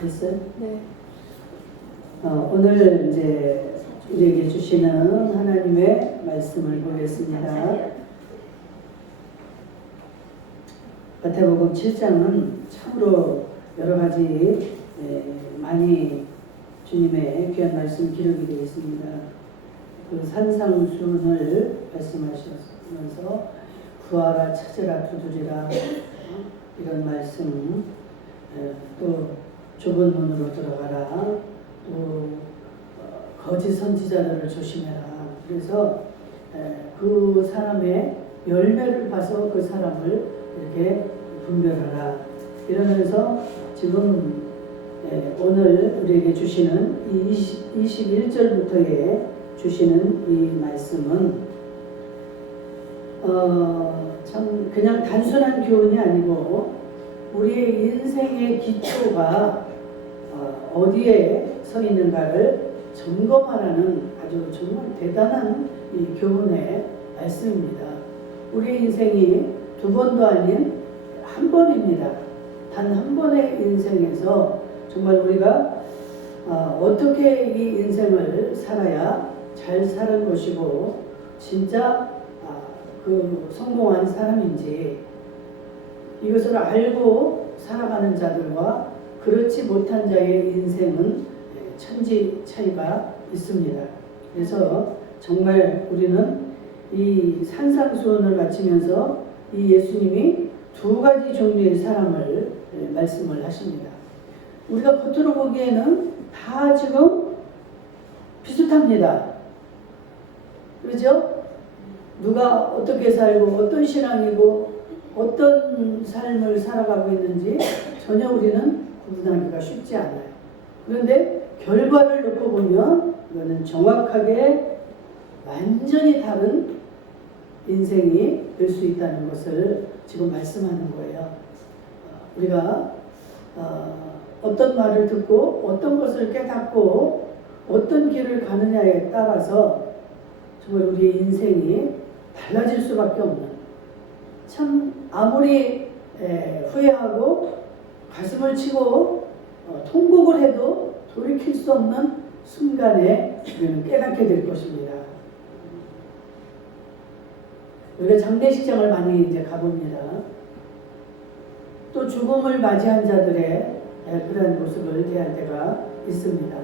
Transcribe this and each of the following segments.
됐어요? 네. 오늘 이제 우리에게 주시는 하나님의 말씀을 보겠습니다. 마태복음 7장은 참으로 여러 가지 많이 주님의 귀한 말씀 기록이 되어 있습니다. 그 산상수훈을 말씀하시면서 구하라, 찾으라, 두드리라 이런 말씀, 또 좁은 문으로 들어가라, 또 거짓 선지자들을 조심해라. 그래서 그 사람의 열매를 봐서 그 사람을 이렇게 분별하라. 이러면서 지금 오늘 우리에게 주시는 이 21절부터의 주시는 이 말씀은 참 그냥 단순한 교훈이 아니고 우리의 인생의 기초가 어디에 서 있는가를 점검하라는 아주 정말 대단한 이 교훈의 말씀입니다. 우리의 인생이 두 번도 아닌 한 번입니다. 단 한 번의 인생에서 정말 우리가 어떻게 이 인생을 살아야 잘 사는 것이고 진짜 그 성공한 사람인지 이것을 알고 살아가는 자들과 그렇지 못한 자의 인생은 천지 차이가 있습니다. 그래서 정말 우리는 이 산상수훈을 마치면서 이 예수님이 두 가지 종류의 사람을 말씀을 하십니다. 우리가 겉으로 보기에는 다 지금 비슷합니다. 그렇죠? 누가 어떻게 살고 어떤 신앙이고 어떤 삶을 살아가고 있는지 전혀 우리는 구분하기가 쉽지 않아요. 그런데 결과를 놓고 보면 이거는 정확하게 완전히 다른 인생이 될 수 있다는 것을 지금 말씀하는 거예요. 우리가 어떤 말을 듣고 어떤 것을 깨닫고 어떤 길을 가느냐에 따라서 정말 우리의 인생이 달라질 수밖에 없는, 참 아무리 후회하고 가슴을 치고 통곡을 해도 돌이킬 수 없는 순간에 우리는 깨닫게 될 것입니다. 우리가 장례식장을 많이 이제 가봅니다. 또 죽음을 맞이한 자들의 그런 모습을 대할 때가 있습니다.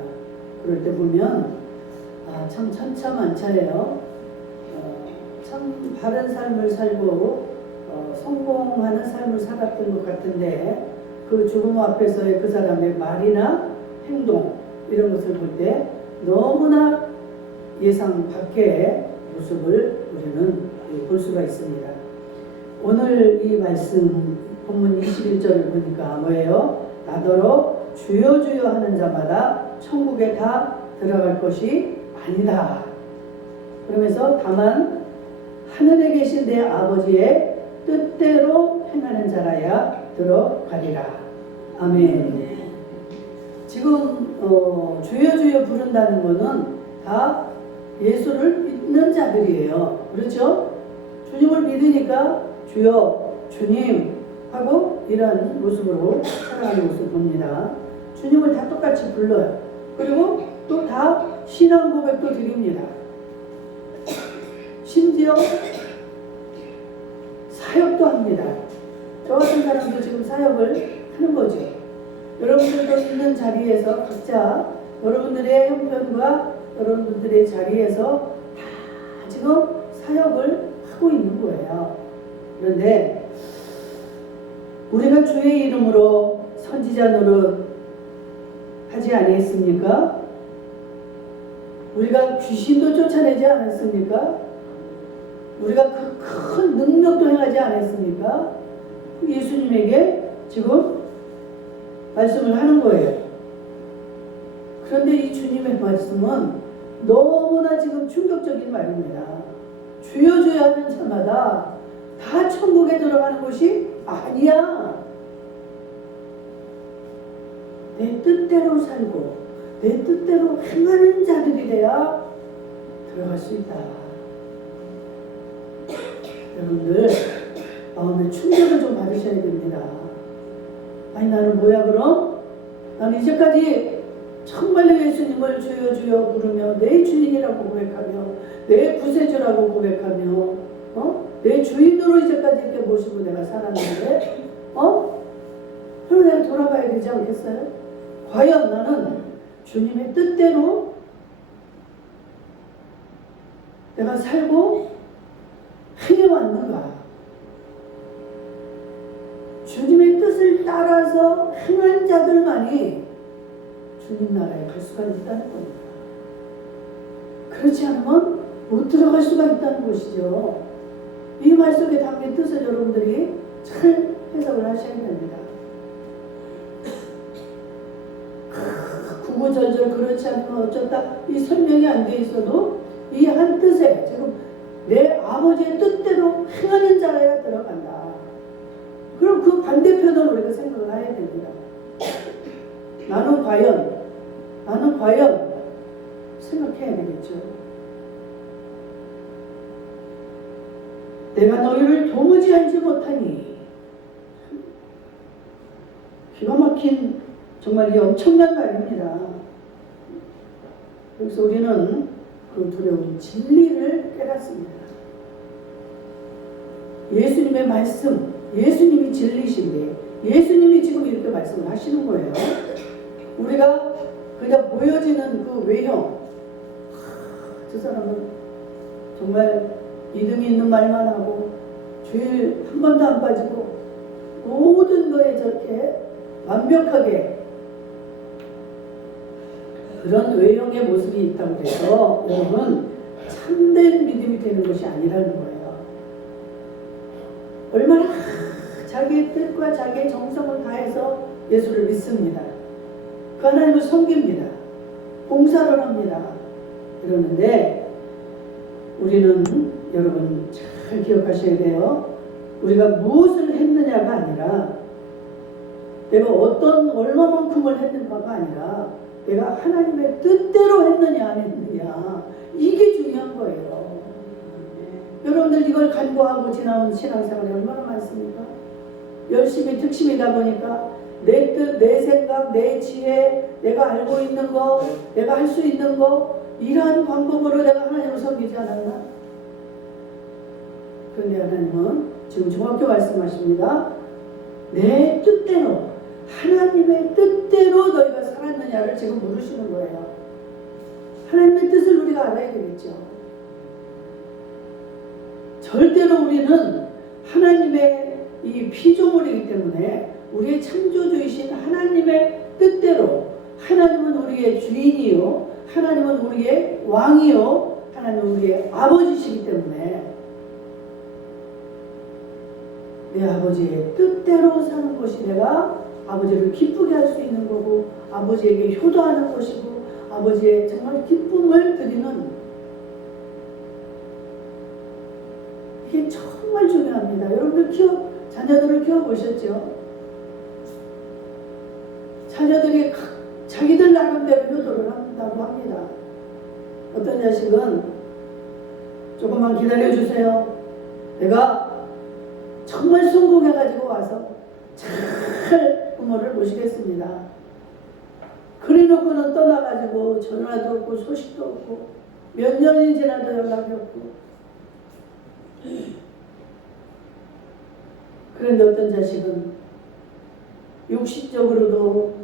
그럴 때 보면 참 천차만차예요. 참 바른 삶을 살고 성공하는 삶을 살았던 것 같은데 그 죽음 앞에서의 그 사람의 말이나 행동 이런 것을 볼 때 너무나 예상 밖의 모습을 우리는 볼 수가 있습니다. 오늘 이 말씀 본문 21절을 보니까 뭐예요? 나더러 주여 주여 하는 자마다 천국에 다 들어갈 것이 아니다. 그러면서 다만 하늘에 계신 내 아버지의 뜻대로 행하는 자라야 들어가리라. 아멘. 지금 주여 주여 부른다는 것은 다 예수를 믿는 자들이에요. 그렇죠? 주님을 믿으니까 주여 주님 하고 이런 모습으로 살아가는 모습을 봅니다. 주님을 다 똑같이 불러요. 그리고 또 다 신앙 고백도 드립니다. 심지어 사역도 합니다. 저 같은 사람도 지금 사역을 하는 거죠. 여러분들도 있는 자리에서 각자 여러분들의 형편과 여러분들의 자리에서 다 지금 사역을 하고 있는 거예요. 그런데 우리가 주의 이름으로 선지자 노릇 하지 아니했습니까? 우리가 귀신도 쫓아내지 않았습니까? 우리가 그 큰 능력도 행하지 않았습니까? 예수님에게 지금 말씀을 하는 거예요. 그런데 이 주님의 말씀은 너무나 지금 충격적인 말입니다. 주여 주여 하는 자마다 다 천국에 들어가는 것이 아니야. 내 뜻대로 살고 내 뜻대로 행하는 자들이 돼야 들어갈 수 있다. 여러분들 마음의 충격을 좀 받으셔야 됩니다. 아니 나는 뭐야 그럼? 나는 이제까지 정말로 예수님을 주여 주여 부르며 내 주인이라고 고백하며 내 구세주라고 고백하며 내 주인으로 이제까지 이렇게 모시고 내가 살았는데 그럼 내가 돌아가야 되지 않겠어요? 과연 나는 주님의 뜻대로 내가 살고 행해왔는가? 주님의 뜻을 따라서 행한 자들만이 주님 나라에 갈 수가 있다는 겁니다. 그렇지 않으면 못 들어갈 수가 있다는 것이죠. 이 말 속에 담긴 뜻을 여러분들이 잘 해석을 하셔야 됩니다. 구구절절 그렇지 않으면 어쩌다 이 설명이 안 돼 있어도 이 한 뜻에 지금 내 아버지의 뜻대로 행하는 자라야 들어간다. 그럼 그 반대편을 우리가 생각을 해야 됩니다. 나는 과연 생각해야 되겠죠. 내가 너희를 도무지 알지 못하니. 기가 막힌 정말 이 엄청난 말입니다. 그래서 우리는 그 두려운 진리를 깨닫습니다. 예수님의 말씀, 예수님이 진리신데 예수님이 지금 이렇게 말씀을 하시는 거예요. 우리가 그냥 보여지는 그 외형, 저 사람은 정말 믿음이 있는 말만 하고 죄 한 번도 안 빠지고 모든 거에 저렇게 완벽하게 그런 외형의 모습이 있다고 해서 여러분 참된 믿음이 되는 것이 아니라는 거예요. 얼마나 자기의 뜻과 자기의 정성을 다해서 예수를 믿습니다. 그 하나님을 섬깁니다. 봉사를 합니다. 그러는데 우리는 여러분 잘 기억하셔야 돼요. 우리가 무엇을 했느냐가 아니라 내가 얼마만큼을 했는가가 아니라 내가 하나님의 뜻대로 했느냐 안 했느냐 이게 중요한 거예요. 여러분들 이걸 간구하고 지나온 신앙생활이 얼마나 많습니까? 열심히 특심이다 보니까 내 뜻, 내 생각, 내 지혜, 내가 알고 있는 거, 내가 할 수 있는 거 이러한 방법으로 내가 하나님을 섬기지 않았나? 그런데 하나님은 지금 정확히 말씀하십니다. 내 뜻대로 하나님의 뜻대로 너희가 살았느냐를 지금 물으시는 거예요. 하나님의 뜻을 우리가 알아야 되겠죠. 절대로 우리는 하나님의 이 피조물이기 때문에 우리의 창조주이신 하나님의 뜻대로 하나님은 우리의 주인이요 하나님은 우리의 왕이요 하나님은 우리의 아버지시기 때문에 내 아버지의 뜻대로 사는 것이 내가 아버지를 기쁘게 할 수 있는 거고 아버지에게 효도하는 것이고 아버지의 정말 기쁨을 드리는 이게 정말 중요합니다. 여러분들 자녀들을 키워보셨죠? 자녀들이 자기들 나름대로 효도를 한다고 합니다. 어떤 자식은 조금만 기다려주세요. 내가 정말 성공해가지고 와서 잘 부모를 모시겠습니다. 그래놓고는 떠나가지고 전화도 없고 소식도 없고 몇 년이 지나도 연락이 없고 그런데 어떤 자식은 육신적으로도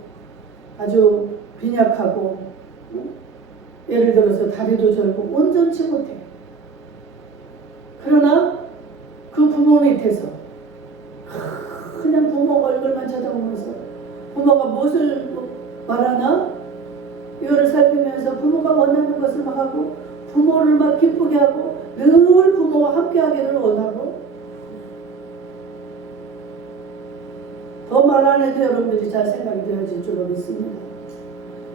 아주 빈약하고 예를 들어서 다리도 절고 온전치 못해. 그러나 그 부모 밑에서 그냥 부모 얼굴만 쳐다보면서 부모가 무엇을 말하나 이거를 살피면서 부모가 원하는 것을 막 하고 부모를 막 기쁘게 하고 늘 부모와 함께 하기를 원하고 더 말 안 해도 여러분들이 잘 생각이 되어질 줄로 믿습니다.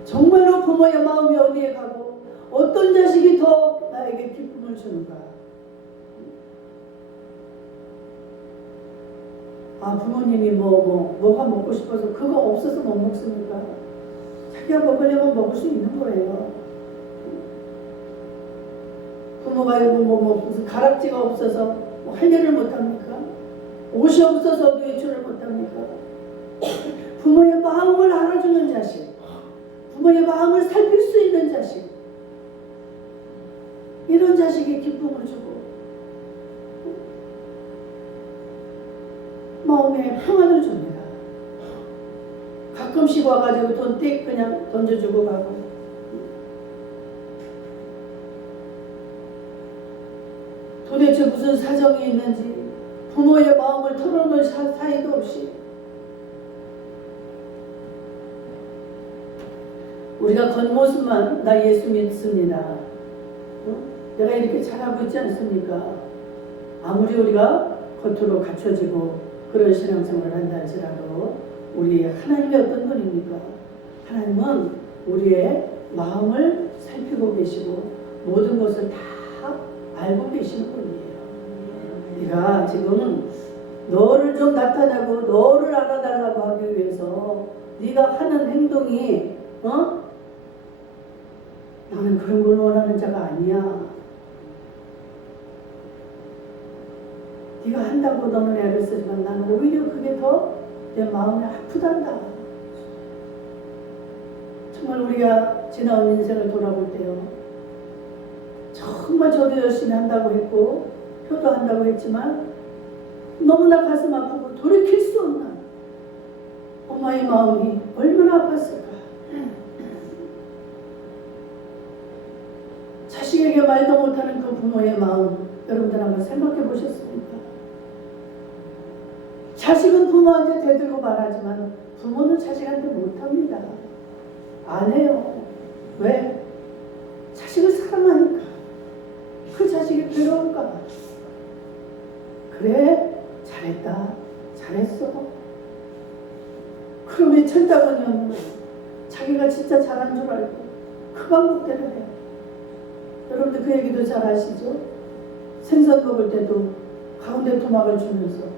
정말로 부모의 마음이 어디에 가고 어떤 자식이 더 나에게 기쁨을 주는가. 아 부모님이 뭐가 먹고 싶어서 그거 없어서 못 먹습니까? 자기가 먹으려면 먹을 수 있는 거예요. 부모가 무슨 가락지가 없어서 할 일을 못합니까? 옷이 없어서 외출을 못합니까? 부모의 마음을 알아주는 자식 부모의 마음을 살필 수 있는 자식, 이런 자식이 기쁨을 주고 마음에 평안을 줍니다. 가끔씩 와가지고 돈 띡 그냥 던져주고 가고, 도대체 무슨 사정이 있는지 부모의 마음을 털어놓을 사이도 없이 우리가 겉모습만 나 예수 믿습니다, 내가 이렇게 잘하고 있지 않습니까? 아무리 우리가 겉으로 갖춰지고 그런 신앙생활을 한다 할지라도 우리 하나님이 어떤 분입니까? 하나님은 우리의 마음을 살피고 계시고 모든 것을 다 알고 계시는 분이에요. 네가 지금 너를 좀 나타내고 너를 알아달라고 하기 위해서 네가 하는 행동이 나는 그런 걸 원하는 자가 아니야. 네가 한다고 너는 애를 쓰지만 나는 오히려 그게 더 내 마음이 아프단다. 정말 우리가 지나온 인생을 돌아볼 때요, 정말 저도 열심히 한다고 했고 효도한다고 했지만 너무나 가슴 아프고 돌이킬 수 없는 엄마의 마음이 얼마나 아팠을까. 자식에게 말도 못하는 그 부모의 마음, 여러분들 한번 생각해 보셨습니까? 자식은 부모한테 대들고 말하지만 부모는 자식한테 못합니다. 안 해요. 왜? 자식을 사랑하니까. 그 자식이 괴로울까 봐. 그래, 잘했다, 잘했어. 그러면 천다번이 없는 거예요. 자기가 진짜 잘한 줄 알고 그 방법대로 해요. 여러분들 그 얘기도 잘 아시죠? 생선 먹을 때도 가운데 토막을 주면서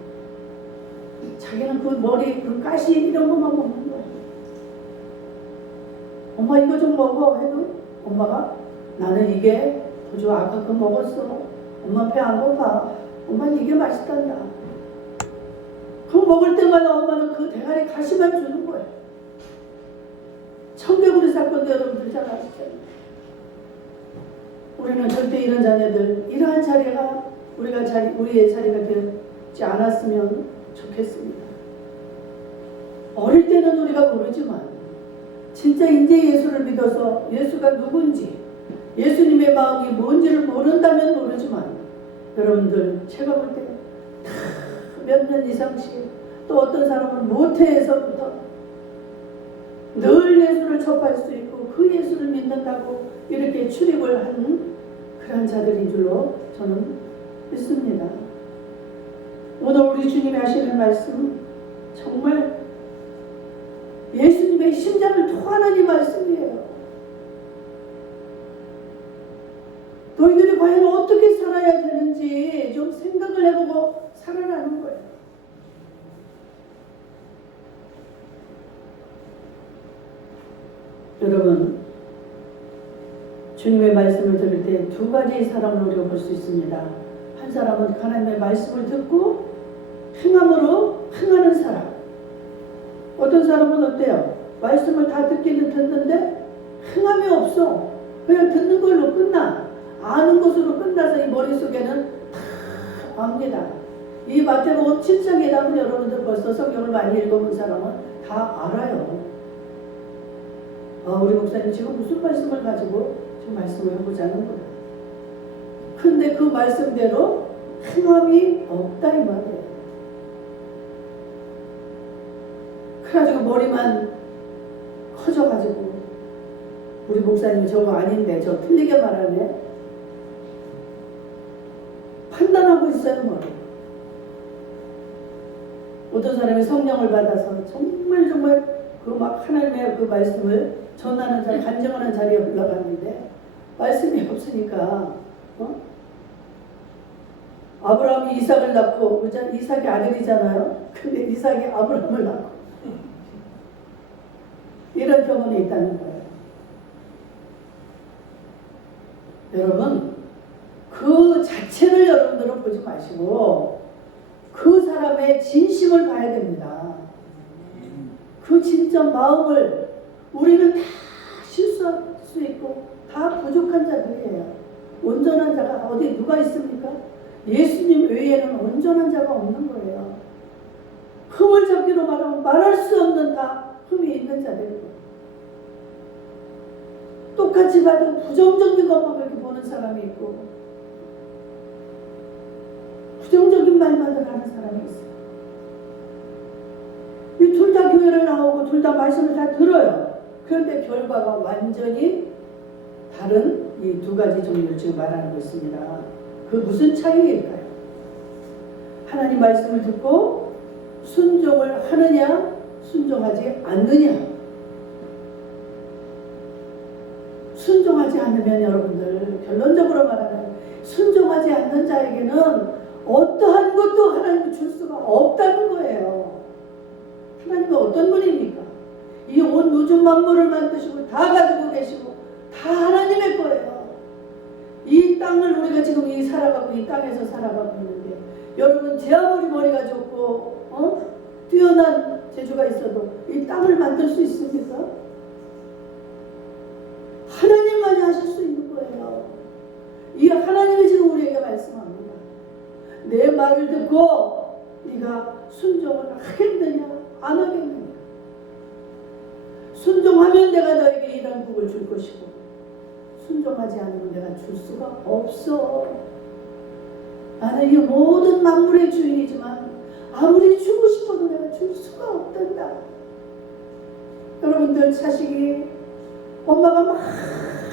자기는 그 머리, 그 가시 이런 것만 먹는 거예요. 엄마 이거 좀 먹어 해도 엄마가 나는 이게 더 좋아. 아까 그거 먹었어. 엄마 배 안 고파. 엄마는 이게 맛있단다. 그거 먹을 때마다 엄마는 그 대가리 가시만 주는 거예요. 청개구리 사건도 여러분들 잘 아시잖아요. 우리는 절대 이런 자녀들, 이러한 자리가 우리의 자리가 되지 않았으면 좋겠습니다. 어릴 때는 우리가 모르지만 진짜 이제 예수를 믿어서 예수가 누군지, 예수님의 마음이 뭔지를 모른다면 모르지만 여러분들 제가 볼 때 다 몇 년 이상씩, 또 어떤 사람은 모태에서부터 늘 예수를 접할 수 있고 그 예수를 믿는다고 이렇게 출입을 하는 그런 자들인 줄로 저는 믿습니다. 오늘 우리 주님이 하시는 말씀 정말 예수님의 심장을 토하는 이 말씀이에요. 너희들이 과연 어떻게 살아야 되는지 좀 생각을 해보고 살아라는 거예요. 여러분, 주님의 말씀을 들을 때 두 가지 사람을 우리가 볼 수 있습니다. 한 사람은 하나님의 말씀을 듣고 행함으로 행하는 사람. 어떤 사람은 어때요? 말씀을 다 듣기는 듣는데 행함이 없어. 그냥 듣는 걸로 끝나. 아는 것으로 끝나서 이 머릿속에는 다 압니다. 이 마태복음 7장에 나오는 여러분들 벌써 성경을 많이 읽어본 사람은 다 알아요. 우리 목사님 지금 무슨 말씀을 가지고 지금 말씀을 해보자는 거야. 근데 그 말씀대로 행함이 없다 이 말이에요. 그래가지고 머리만 커져가지고 우리 목사님이 저거 아닌데 저 틀리게 말하네. 판단하고 있어요 머리. 어떤 사람이 성령을 받아서 정말 그 막 하나님의 그 말씀을 전하는 자리, 간증하는 자리에 올라갔는데 말씀이 없으니까 아브라함이 이삭을 낳고 이삭이 아들이잖아요. 근데 이삭이 아브라함을 낳고 이런 경험이 있다는 거예요. 여러분, 그 자체를 여러분들은 보지 마시고 그 사람의 진심을 봐야 됩니다. 그 진짜 마음을 우리는 다 수 있고 다 부족한 자들이에요. 온전한 자가 어디 누가 있습니까? 예수님 외에는 온전한 자가 없는 거예요. 흠을 잡기로 말하면 말할 수 없는 다 흠이 있는 자들이고, 똑같이 봐도 부정적인 것만 그렇게 보는 사람이 있고 부정적인 말만 하는 사람이 있어요. 이 둘 다 교회를 나오고 둘 다 말씀을 다 들어요. 그런데 결과가 완전히 다른 이 두 가지 종류를 지금 말하는 것입니다. 그 무슨 차이일까요? 하나님 말씀을 듣고 순종을 하느냐, 순종하지 않느냐. 순종하지 않으면 여러분들, 결론적으로 말하면 순종하지 않는 자에게는 어떠한 것도 하나님이 줄 수가 없다는 거예요. 하나님은 어떤 분입니까? 이 온 우주 만물을 만드시고 다 가지고 계시고 다 하나님의 거예요. 이 땅을 우리가 지금 살아가고 이 땅에서 살아가고 있는데, 여러분 제 아무리 머리가 좋고 뛰어난 재주가 있어도 이 땅을 만들 수 있습니까? 하나님만이 하실 수 있는 거예요. 이 하나님이 지금 우리에게 말씀합니다. 내 말을 듣고 네가 순종을 하겠느냐 안 하겠느냐. 순종하면 내가 너에게 이런 복을 줄 것이고, 순종하지 않으면 내가 줄 수가 없어. 나는 이 모든 만물의 주인이지만 아무리 주고 싶어도 내가 줄 수가 없단다. 여러분들 자식이 엄마가 막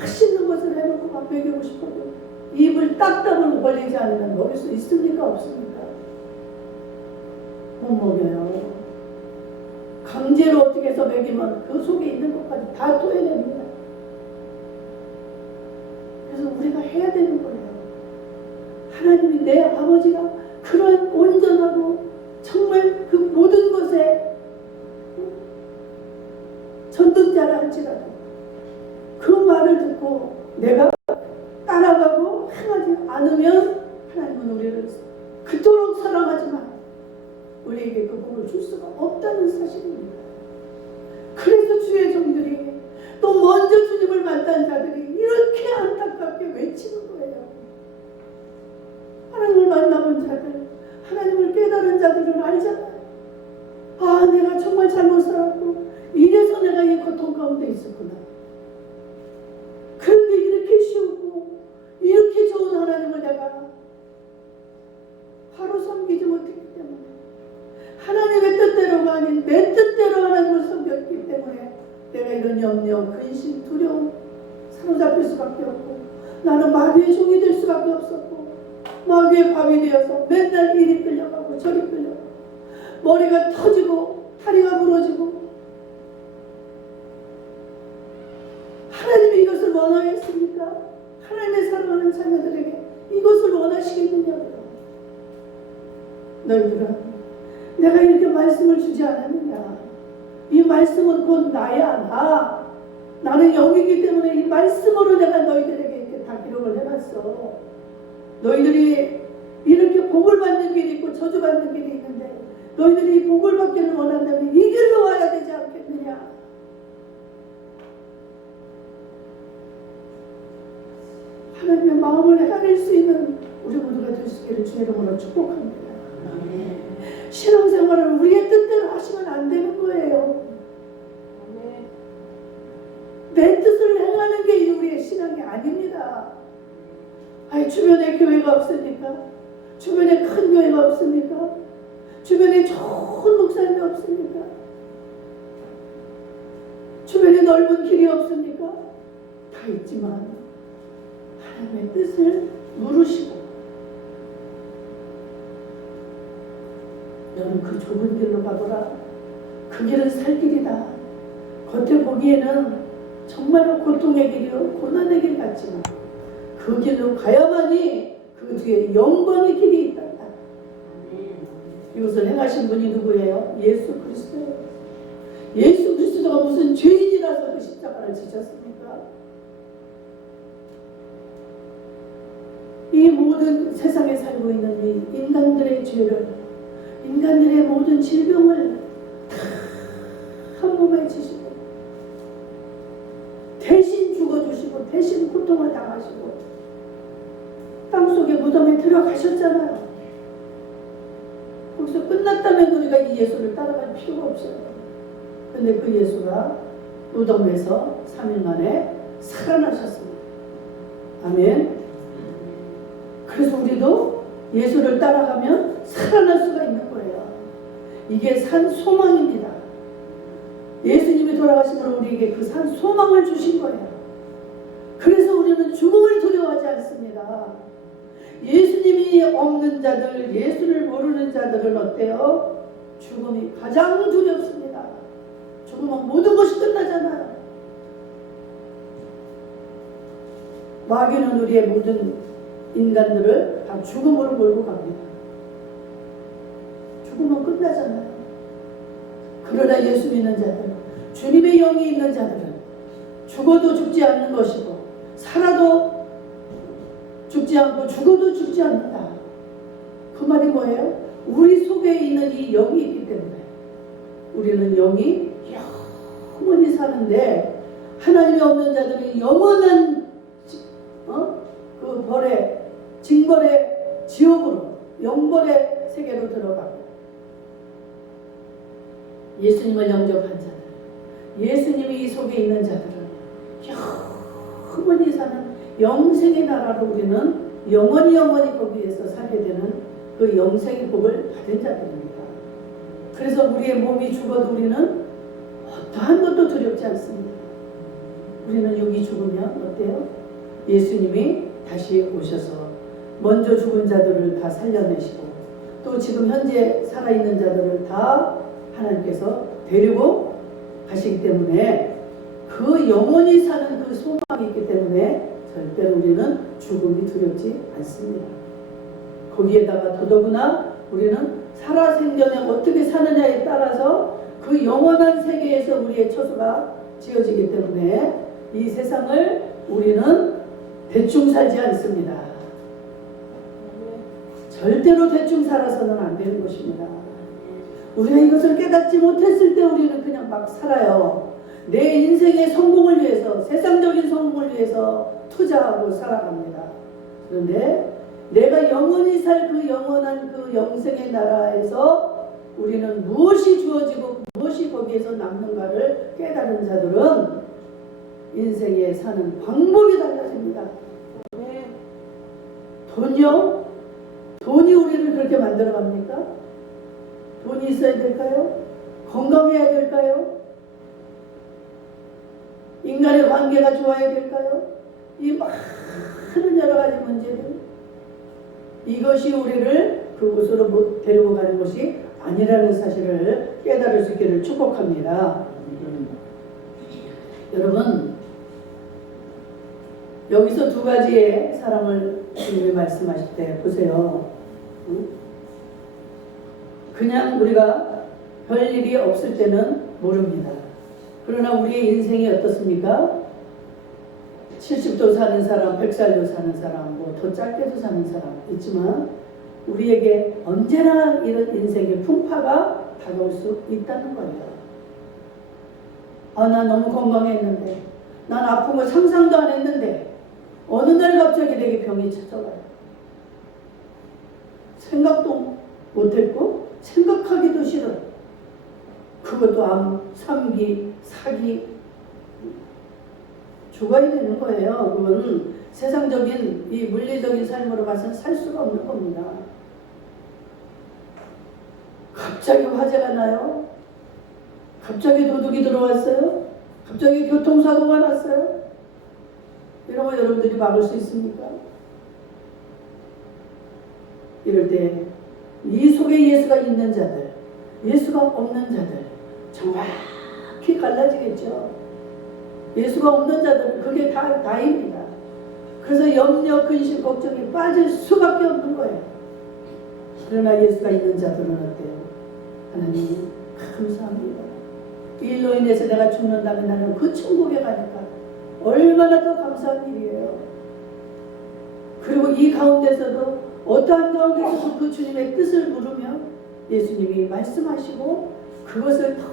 씹는 것을 해놓고 막 먹이고 싶어도 입을 딱 다물고 벌리지 않으면 먹일 수 있습니까? 없습니까? 못 먹여요. 강제로 어떻게 해서 먹이면 그 속에 있는 것까지 다 토해냅니다. 그래서 우리가 해야 되는 거예요. 하나님이 내 아버지가 그런 온전하고 정말 그 모든 것에 전등자라 할지라도 그 말을 듣고 내가 따라가고 행하지 않으면 하나님은 우리를 그토록 사랑하지만 우리에게 그 복을 줄 수가 없다는 사실입니다. 그래서 주의 종들이 또 먼저 주님을 만난 자들이 이렇게 안타깝게 외치는 거예요. 하나님을 만나본 자들, 하나님을 깨달은 자들은 알잖아요. 아, 내가 정말 잘못 살았고 이래서 내가 이 고통 가운데 있었구나. 그런데 이렇게 쉬우고 이렇게 좋은 하나님을 내가 바로 섬기지 못했기 때문에, 하나님의 뜻대로가 아닌 내 뜻대로 하나님을 섬겼기 때문에 내가 이런 염려, 근심, 두려움 사로잡힐 수밖에 없고, 나는 마귀의 종이 될 수밖에 없었고, 마귀의 밤이 되어서 맨날 이리 끌려가고 저리 끌려가고 머리가 터지고 다리가 부러지고. 하나님이 이것을 원하겠습니까? 하나님의 사랑하는 자녀들에게 이것을 원하시겠느냐고요. 너희들은 내가 이렇게 말씀을 주지 않았느냐. 이 말씀은 곧 나야. 나는 영이기 때문에 이 말씀으로 내가 너희들에게 이렇게 다 기록을 해놨어. 너희들이 이렇게 복을 받는 길이 있고 저주 받는 길이 있는데, 너희들이 이 복을 받기를 원한다면 이 길로 와야 되지 않겠느냐. 하나님의 마음을 헤아릴 수 있는 우리 모두가 될 수 있기를 주의 이름으로 축복합니다. 신앙생활을 우리의 뜻대로 하시면 안 되는 거예요. 내 뜻을 행하는 게 우리의 신앙이 아닙니다. 아니, 주변에 교회가 없습니까? 주변에 큰 교회가 없습니까? 주변에 좋은 목사님이 없습니까? 주변에 넓은 길이 없습니까? 다 있지만 하나님의 뜻을 물으시고, 너는 그 좁은 길로 가거라. 그 길은 살 길이다. 겉에 보기에는 정말로 고통의 길이요 고난의 길 같지만 그 길로 가야만이 그 뒤에 영광의 길이 있다. 이것을 행하신 분이 누구예요? 예수 그리스도예요. 예수 그리스도가 무슨 죄인이라서 그 십자가를 지셨습니까? 이 모든 세상에 살고 있는 이 인간들의 죄를, 인간들의 모든 질병을 다 한 몸에 지시고 대신 배신 고통을 당하시고 땅속에 무덤에 들어가셨잖아요. 거기서 끝났다면 우리가 이 예수를 따라갈 필요가 없어요. 근데 그 예수가 무덤에서 3일 만에 살아나셨습니다. 아멘. 그래서 우리도 예수를 따라가면 살아날 수가 있는 거예요. 이게 산 소망입니다. 예수님이 돌아가심으로 우리에게 그 산 소망을 주신 거예요. 그래서 우리는 죽음을 두려워하지 않습니다. 예수님이 없는 자들, 예수를 모르는 자들은 어때요? 죽음이 가장 두렵습니다. 죽으면 모든 것이 끝나잖아요. 마귀는 우리의 모든 인간들을 다 죽음으로 몰고 갑니다. 죽으면 끝나잖아요. 그러나 예수 믿는 자들, 주님의 영이 있는 자들은 죽어도 죽지 않는 것이고 살아도 죽지 않고 죽어도 죽지 않는다. 그 말이 뭐예요? 우리 속에 있는 이 영이 있기 때문에 우리는 영이 영원히 사는데, 하나님이 없는 자들이 영원한 그 벌의 징벌의 지옥으로, 영벌의 세계로 들어가고, 예수님을 영접한 자들, 예수님이 이 속에 있는 자들은 영원히 사는 영생의 나라로 우리는 영원히 거기에서 살게 되는 그 영생의 복을 받은 자들입니다. 그래서 우리의 몸이 죽어도 우리는 어떠한 것도 두렵지 않습니다. 우리는 여기 죽으면 어때요? 예수님이 다시 오셔서 먼저 죽은 자들을 다 살려내시고 또 지금 현재 살아있는 자들을 다 하나님께서 데리고 가시기 때문에 그 영원히 사는 그 소망이 있기 때문에 절대로 우리는 죽음이 두렵지 않습니다. 거기에다가 더더구나 우리는 살아생전에 어떻게 사느냐에 따라서 그 영원한 세계에서 우리의 처소가 지어지기 때문에 이 세상을 우리는 대충 살지 않습니다. 절대로 대충 살아서는 안 되는 것입니다. 우리가 이것을 깨닫지 못했을 때 우리는 그냥 막 살아요. 내 인생의 성공을 위해서, 세상적인 성공을 위해서 투자하고 살아갑니다. 그런데 내가 영원히 살 그 영원한 그 영생의 나라에서 우리는 무엇이 주어지고 무엇이 거기에서 남는가를 깨달은 자들은 인생에 사는 방법이 달라집니다. 돈요? 돈이 우리를 그렇게 만들어갑니까? 돈이 있어야 될까요? 건강해야 될까요? 인간의 관계가 좋아야 될까요? 이 많은 여러 가지 문제들, 이것이 우리를 그곳으로 데리고 가는 것이 아니라는 사실을 깨달을 수 있기를 축복합니다. 여러분, 여기서 두 가지의 사람을 주님이 말씀하실 때 보세요. 그냥 우리가 별일이 없을 때는 모릅니다. 그러나 우리의 인생이 어떻습니까? 70도 사는 사람, 100살도 사는 사람, 뭐 더 짧게도 사는 사람 있지만 우리에게 언제나 이런 인생의 풍파가 다가올 수 있다는 거예요. 난 너무 건강했는데, 난 아픈 거 상상도 안 했는데 어느 날 갑자기 내게 병이 찾아와요. 생각도 못했고 생각하기도 싫어. 그것도 암, 3기, 4기 죽어야 되는 거예요. 그건 세상적인 이 물리적인 삶으로 봐서는 살 수가 없는 겁니다. 갑자기 화재가 나요. 갑자기 도둑이 들어왔어요. 갑자기 교통사고가 났어요. 이런 거 여러분들이 막을 수 있습니까? 이럴 때 이 속에 예수가 있는 자들, 예수가 없는 자들 정확히 갈라지겠죠. 예수가 없는 자들은 그게 다입니다. 그래서 염려, 근심, 걱정이 빠질 수밖에 없는 거예요. 그러나 예수가 있는 자들은 어때요? 하나님 감사합니다. 이 일로 인해서 내가 죽는다면 나는 그 천국에 가니까 얼마나 더 감사한 일이에요. 그리고 이 가운데서도 어떠한 가운데서도 그 주님의 뜻을 물으며 예수님이 말씀하시고 그것을 더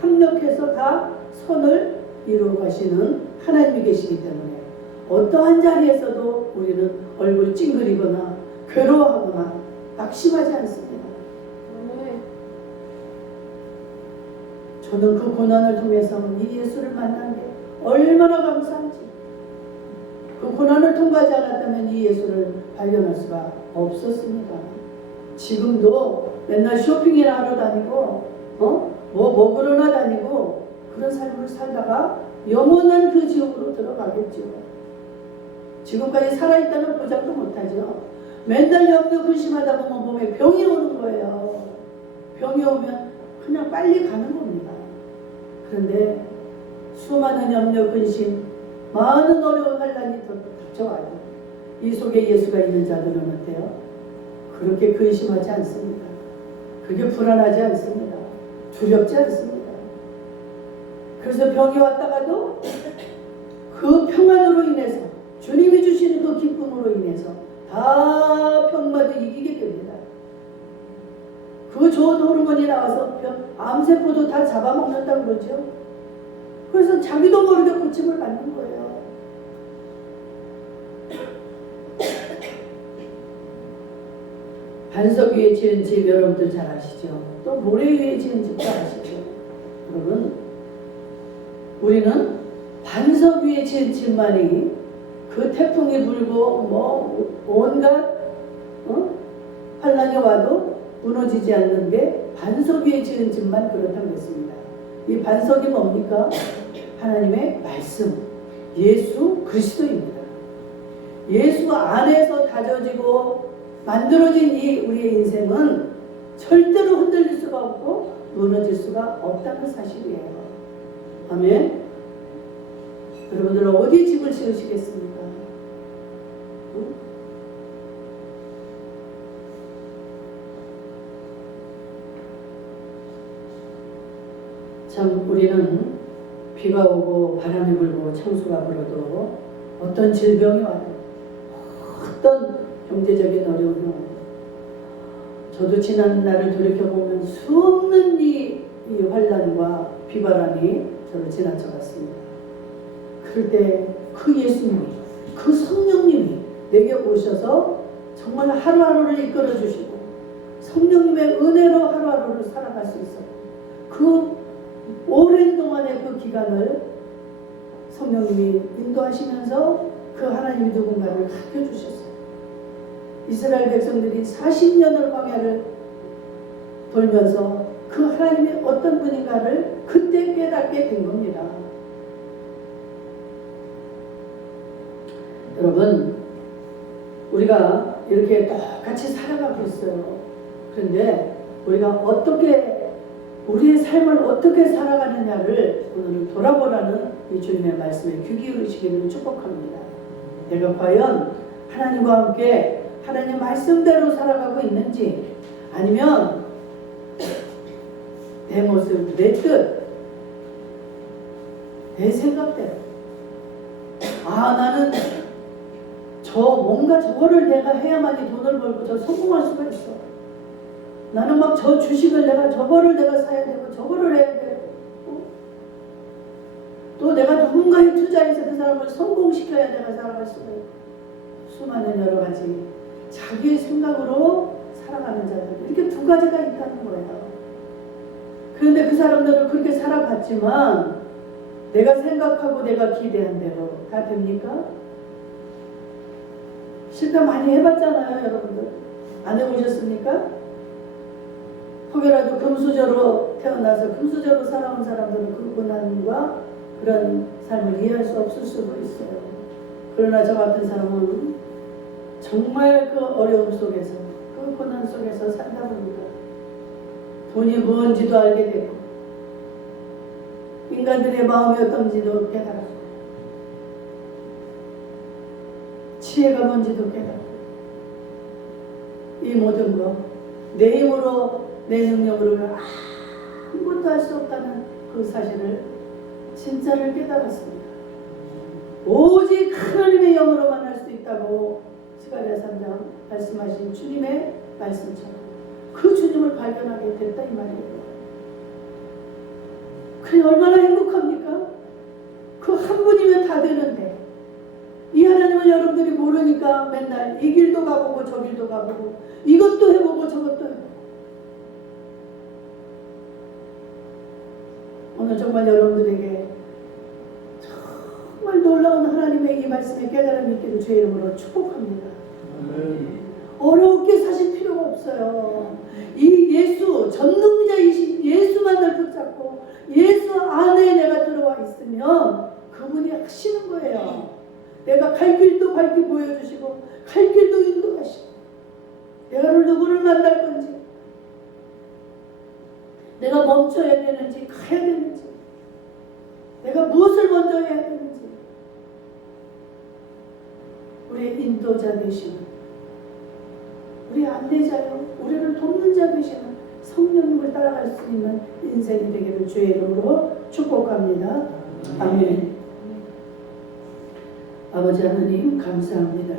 합력해서 다 선을 이루어 가시는 하나님이 계시기 때문에 어떠한 자리에서도 우리는 얼굴 찡그리거나 괴로워하거나 낙심하지 않습니다. 저는 그 고난을 통해서 이 예수를 만난 게 얼마나 감사한지, 그 고난을 통과하지 않았다면 이 예수를 발견할 수가 없었습니다. 지금도 맨날 쇼핑이나 하러 다니고 뭐 먹으러나 다니고 그런 삶을 살다가 영원한 그 지옥으로 들어가겠죠. 지금까지 살아있다는 보장도 못하죠. 맨날 염려 근심하다 보면 몸에 병이 오는 거예요. 병이 오면 그냥 빨리 가는 겁니다. 그런데 수많은 염려 근심, 많은 어려운 환란이 닥쳐와요. 이 속에 예수가 있는 자들은 어때요? 그렇게 근심하지 않습니다. 그게 불안하지 않습니다. 두렵지 않습니다. 그래서 병이 왔다가도 그 평안으로 인해서, 주님이 주시는 그 기쁨으로 인해서 다 병마다 이기게 됩니다. 그 좋은 호르몬이 나와서 암세포도 다 잡아먹는다고 그러죠. 그래서 자기도 모르게 고침을 받는 거예요. 반석 위에 지은 집 여러분들 잘 아시죠? 또 모래 위에 지은 집도 아시죠? 여러분, 우리는 반석 위에 지은 집만이 그 태풍이 불고 뭐 온갖 환란이 와도 무너지지 않는 게 반석 위에 지은 집만 그렇다고 했습니다. 이 반석이 뭡니까? 하나님의 말씀, 예수 그리스도입니다. 예수 안에서 다져지고 만들어진 이 우리의 인생은 절대로 흔들릴 수가 없고 무너질 수가 없다는 사실이에요. 아멘. 여러분들은 어디 집을 지으시겠습니까? 응? 참 우리는 비가 오고 바람이 불고 창수가 불어도 어떤 질병이 와도 어떤 경제적인 어려움이 와도 저도 지난 날을 돌이켜보면 수없는 이 환란과 비바람이 저를 지나쳐갔습니다. 그럴 때 그 예수님이, 그 성령님이 내게 오셔서 정말 하루하루를 이끌어 주시고 성령님의 은혜로 하루하루를 살아갈 수 있어요. 그 오랜 동안의 그 기간을 성령님이 인도하시면서 그 하나님이 누군가를 가르쳐주셨어요. 이스라엘 백성들이 40년을 광야를 돌면서 그 하나님이 어떤 분인가를 그때 깨닫게 된 겁니다. 여러분, 우리가 이렇게 똑같이 살아가고 있어요. 그런데 우리가 어떻게 우리의 삶을 어떻게 살아가느냐를 오늘 돌아보라는 이 주님의 말씀에 귀 기울이시기를 축복합니다. 내가 과연 하나님과 함께 하나님 말씀대로 살아가고 있는지, 아니면 내 모습, 내 뜻, 내 생각대로 나는 뭔가 저거를 내가 해야만이 돈을 벌고 저 성공할 수가 있어. 나는 막 저 주식을 저거를 내가 사야 되고 저거를 해야 되고 또 내가 누군가에 투자해서 그 사람을 성공시켜야 내가 살아갈 수가 있고 수많은 여러 가지 자기의 생각으로 살아가는 자들, 이렇게 두 가지가 있다는 거예요. 그런데 그 사람들은 그렇게 살아갔지만 내가 생각하고 내가 기대한 대로 다 됩니까? 실패 많이 해봤잖아요, 여러분들. 안 해보셨습니까? 혹여라도 금수저로 태어나서 금수저로 살아온 사람들은 그 고난과 그런 삶을 이해할 수 없을 수도 있어요. 그러나 저 같은 사람은 정말 그 어려움 속에서, 그 고난 속에서 살다 보니까 돈이 뭔지도 알게 되고 인간들의 마음이 어떤지도 깨달았고 지혜가 뭔지도 깨닫고 이 모든 거 내 힘으로 내 능력으로는 아무것도 할 수 없다는 그 사실을 진짜를 깨달았습니다. 오직 하나님의 영으로만 할 수 있다고 스가랴 3장 말씀하신 주님의 말씀처럼 그 주님을 발견하게 됐다 이 말이에요. 그게 얼마나 행복합니까? 한 분이면 다 되는데 이 하나님을 여러분들이 모르니까 맨날 이 길도 가보고 저 길도 가보고 이것도 해보고 저것도 해보고. 오늘 정말 여러분들에게 정말 놀라운 하나님의 이 말씀에 깨달음이 있기를 주의 이름으로 축복합니다. 어렵게 사실 필요가 없어요. 이 예수, 전능자이신 예수만을 붙잡고 예수 안에 내가 들어와 있으면 그분이 하시는 거예요. 내가 갈 길도 밝게 보여주시고 갈 길도 인도하시고 내가 누구를 만날 건지 내가 멈춰야 되는지 가야 되는지 내가 무엇을 먼저 해야 되는지 우리의 인도자 되시는 우리 안내자요 우리를 돕는 자 되시는 성령님을 따라갈 수 있는 인생이 되기를 주의 이름으로 축복합니다. 아멘. 아버지 하나님 감사합니다.